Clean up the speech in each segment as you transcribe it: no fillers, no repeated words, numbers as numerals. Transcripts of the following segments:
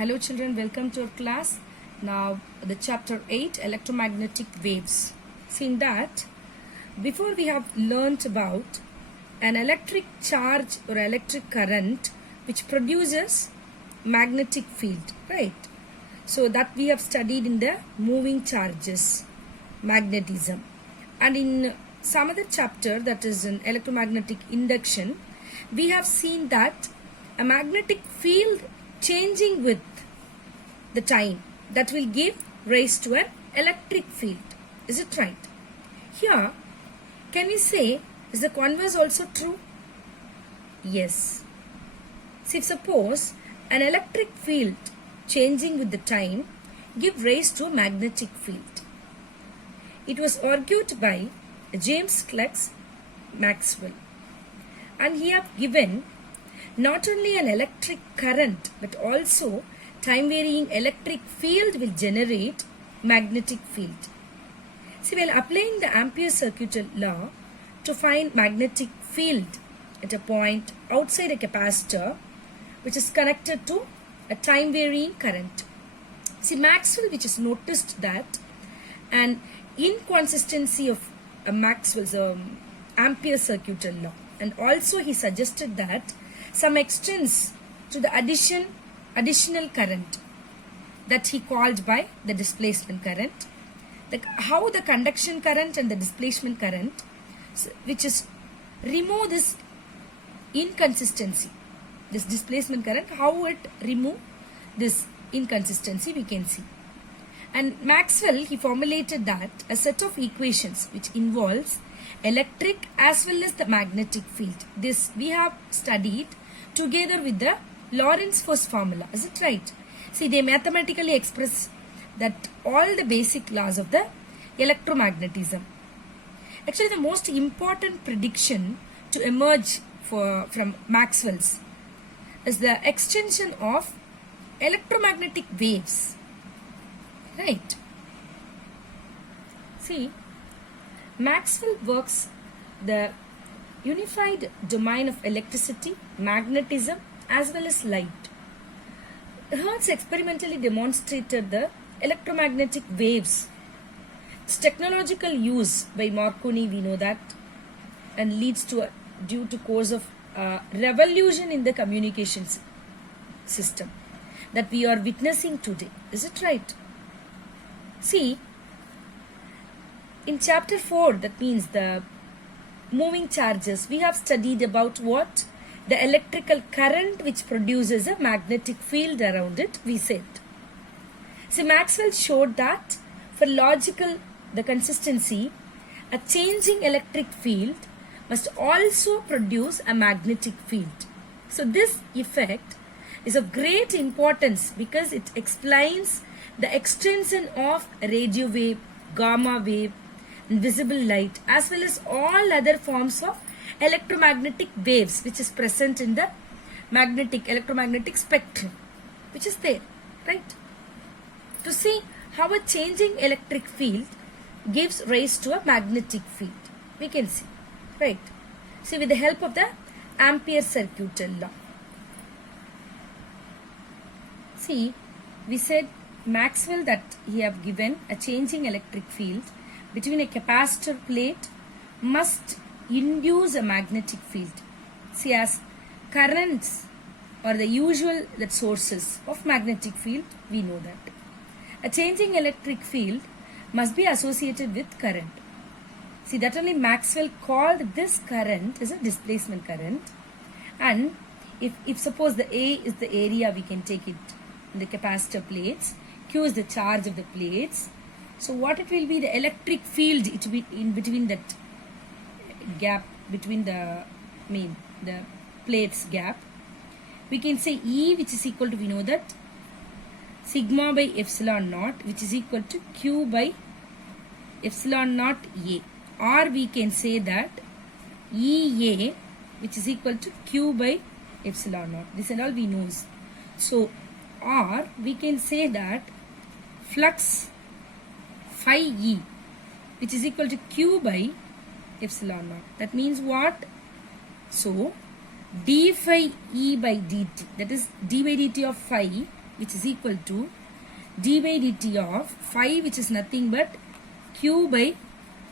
Hello children, welcome to our class. Now the chapter 8, electromagnetic waves. See, in that, before we have learnt about an electric charge or electric current which produces magnetic field, right? So that we have studied in the moving charges, magnetism. And in some other chapter, that is in electromagnetic induction, we have seen that a magnetic field changing with the time that will give rise to an electric field. Is it right? Here, can we say, is the converse also true? Yes. See, suppose an electric field changing with the time give rise to a magnetic field. It was argued by James Clerk Maxwell, and he have given not only an electric current but also time varying electric field will generate magnetic field. See, while applying the Ampere circuit law to find magnetic field at a point outside a capacitor which is connected to a time varying current. See, Maxwell which has noticed that an inconsistency of Maxwell's Ampere circuit law, and also he suggested that some extends to the additional current that he called by the displacement current. How the conduction current and the displacement current, which is remove this inconsistency, this displacement current, how it remove this inconsistency we can see. And Maxwell, he formulated that a set of equations which involves electric as well as the magnetic field. This we have studied together with the Lorentz force formula. Is it right? See, they mathematically express that all the basic laws of the electromagnetism. Actually, the most important prediction to emerge from Maxwell's is the extension of electromagnetic waves. Right? See, Maxwell works the unified domain of electricity, magnetism as well as light. Hertz experimentally demonstrated the electromagnetic waves. Its technological use by Marconi, we know that, and leads to due to course of revolution in the communications system that we are witnessing today. Is it right? See, in chapter 4, that means the moving charges, we have studied about what? The electrical current which produces a magnetic field around it, we said. See, Maxwell showed that for the consistency, a changing electric field must also produce a magnetic field. So this effect is of great importance because it explains the extension of radio wave, gamma wave, visible light as well as all other forms of electromagnetic waves which is present in the electromagnetic spectrum which is there, right? To see how a changing electric field gives rise to a magnetic field, we can see, right? See, with the help of the Ampere circuit law. See, we said Maxwell that he have given a changing electric field between a capacitor plate must induce a magnetic field. See, as currents are the usual sources of magnetic field, we know that. A changing electric field must be associated with current. See, that only Maxwell called this current as a displacement current. And if suppose the A is the area, we can take it in the capacitor plates, Q is the charge of the plates. So what it will be, the electric field, it will be in between that gap, between the plates gap. We can say E which is equal to, we know that, sigma by epsilon naught which is equal to Q by epsilon naught A. Or we can say that EA which is equal to Q by epsilon naught. This and all we know. So, or we can say that flux phi E which is equal to Q by epsilon naught. That means what? So, d phi E by dt, that is d by dt of phi which is equal to d by dt of phi, which is nothing but q by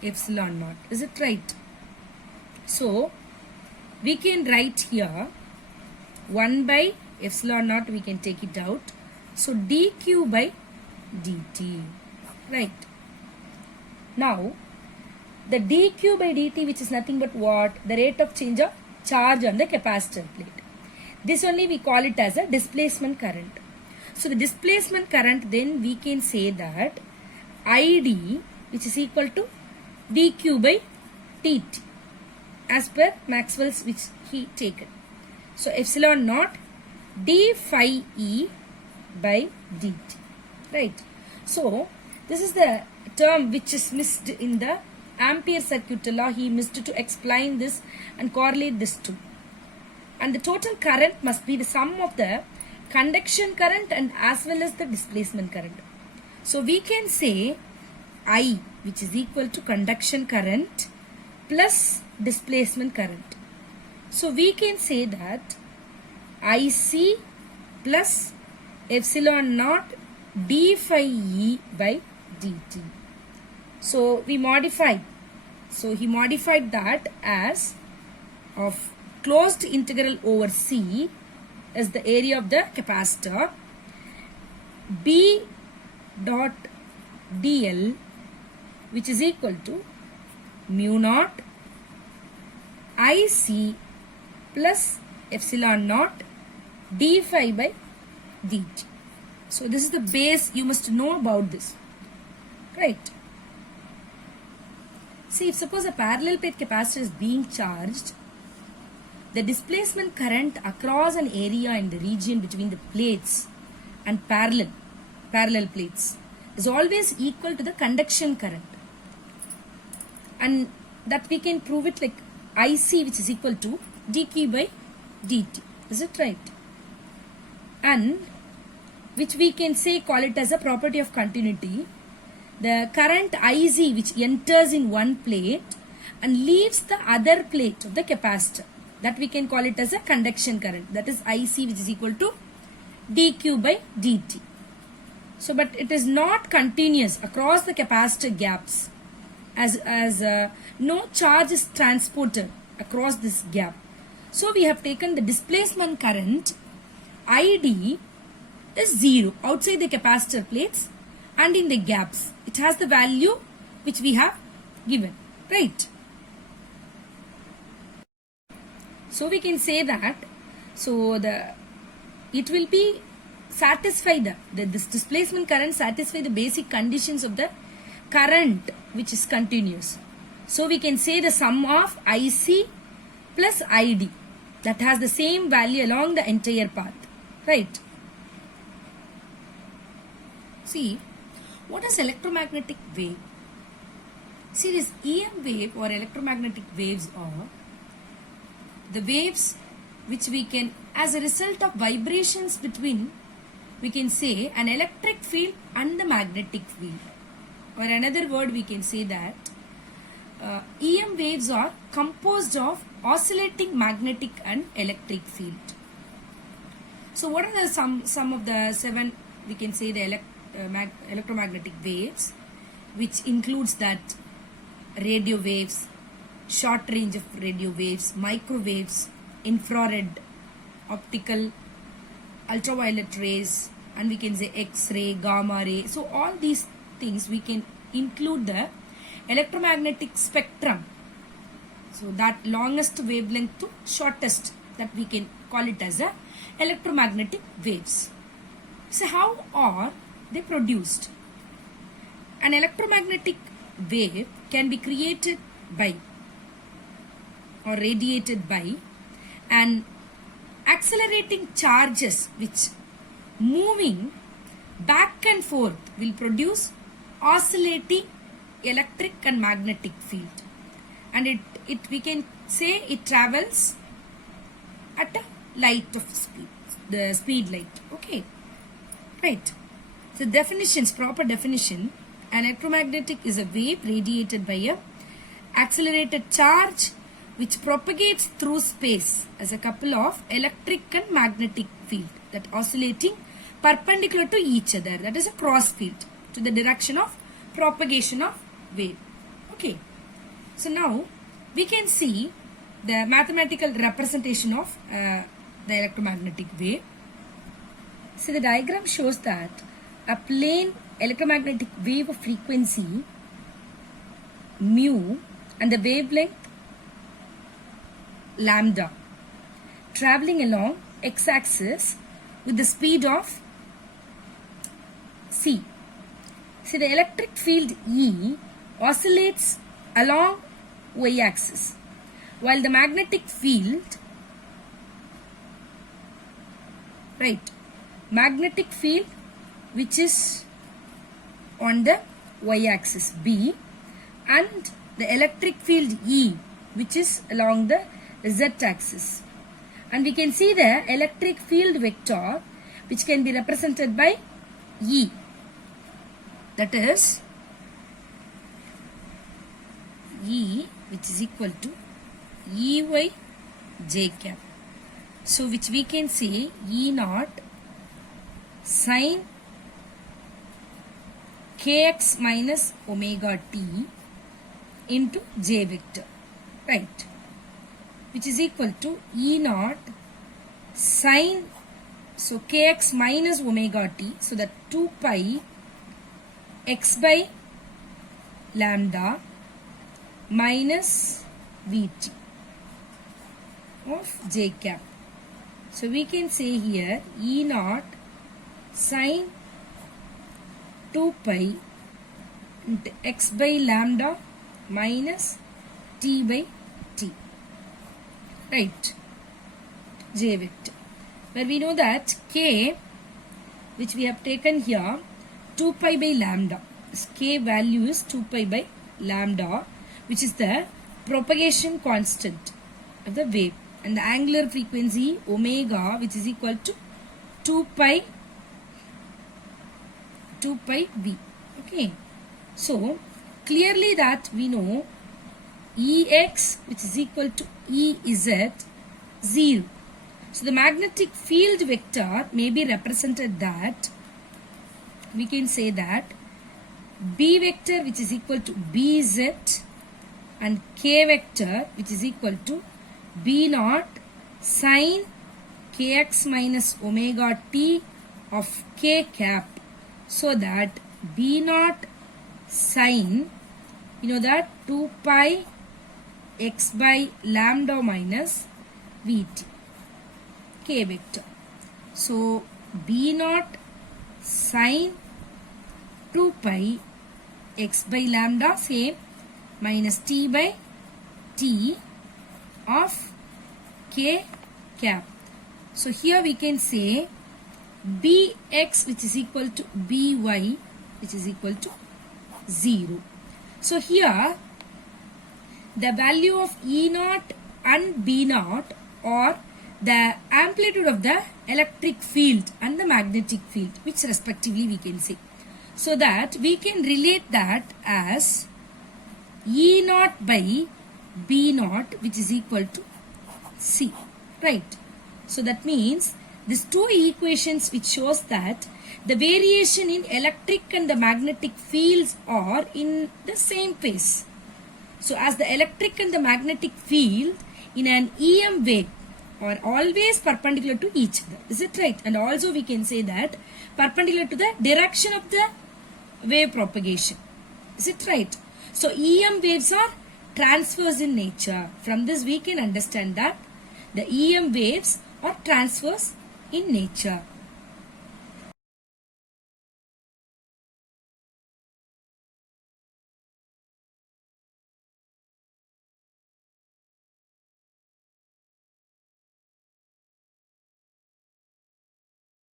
epsilon naught. Is it right? So we can write here 1 by epsilon naught, we can take it out. So dq by dt, right? Now the dq by dt, which is nothing but what? The rate of change of charge on the capacitor plate. This only we call it as a displacement current. So the displacement current, then we can say that id, which is equal to dq by dt, as per Maxwell's, which he taken. So epsilon naught d phi e by dt, right? So this is the term which is missed in the Ampere circuit law. He missed to explain this and correlate this too. And the total current must be the sum of the conduction current and as well as the displacement current. So we can say I, which is equal to conduction current plus displacement current. So we can say that IC plus epsilon naught d phi e by dt. So we modified. So he modified that as of closed integral over C as the area of the capacitor, B dot dl, which is equal to mu naught IC plus epsilon naught d phi by dt. So this is the base, you must know about this, right? See, if suppose a parallel plate capacitor is being charged, the displacement current across an area in the region between the plates and parallel plates is always equal to the conduction current. And that we can prove it like IC, which is equal to dq by dt. Is it right? And which we can say, call it as a property of continuity. The current IC which enters in one plate and leaves the other plate of the capacitor, that we can call it as a conduction current. That is IC, which is equal to dq by dt. So, but it is not continuous across the capacitor gaps, as no charge is transported across this gap. So we have taken the displacement current ID is 0 outside the capacitor plates and in the gaps. It has the value which we have given, right? So we can say that, so it will be satisfy this displacement current satisfy the basic conditions of the current which is continuous. So we can say the sum of IC plus ID that has the same value along the entire path, right? See, what is electromagnetic wave? See, this EM wave or electromagnetic waves are the waves which we can, as a result of vibrations between, we can say an electric field and the magnetic field. Or another word, we can say that EM waves are composed of oscillating magnetic and electric field. So what are the some of the 7, we can say, the electromagnetic waves, which includes that radio waves, short range of radio waves, microwaves, infrared, optical, ultraviolet rays, and we can say X-ray, gamma ray. So all these things we can include the electromagnetic spectrum. So that longest wavelength to shortest, that we can call it as a electromagnetic waves. So how are they produced? An electromagnetic wave can be created by or radiated by an accelerating charges which moving back and forth will produce oscillating electric and magnetic field, and it we can say it travels at a light of speed, the speed light. Okay, right? So definitions, proper definition: an electromagnetic is a wave radiated by a accelerated charge which propagates through space as a couple of electric and magnetic field that oscillating perpendicular to each other. That is a cross field to the direction of propagation of wave. Okay. So now we can see the mathematical representation of the electromagnetic wave. So the diagram shows that a plane electromagnetic wave of frequency mu and the wavelength lambda traveling along x-axis with the speed of c. See, the electric field E oscillates along y-axis, while the magnetic field, magnetic field which is on the y-axis B, and the electric field E which is along the z-axis. And we can see the electric field vector which can be represented by E. That is E which is equal to Ey j cap. So which we can say E naught sine kx minus omega t into j vector, right, which is equal to E naught sine, so kx minus omega t, so that 2 pi x by lambda minus Vt of j cap. So we can say here E naught sine 2 pi into x by lambda minus t by t, right, j vector, where we know that k, which we have taken here, 2 pi by lambda. This k value is 2 pi by lambda, which is the propagation constant of the wave, and the angular frequency omega, which is equal to 2 pi v. Okay, so clearly that we know Ex, which is equal to Ez 0. So the magnetic field vector may be represented that we can say that B vector, which is equal to Bz, and K vector, which is equal to B naught sine kx minus omega t of k cap, so that B naught sine, you know that 2 pi x by lambda minus Vt, k vector. So B naught sine 2 pi x by lambda, same, minus t by t of k cap. So here we can say Bx, which is equal to By, which is equal to 0. So here the value of E naught and B naught, or the amplitude of the electric field and the magnetic field, which respectively we can say, so that we can relate that as E naught by B naught, which is equal to C, right. So that means these two equations which shows that the variation in electric and the magnetic fields are in the same phase. So as the electric and the magnetic field in an EM wave are always perpendicular to each other. Is it right? And also we can say that perpendicular to the direction of the wave propagation. Is it right? So EM waves are transverse in nature. From this we can understand that the EM waves are transverse in nature.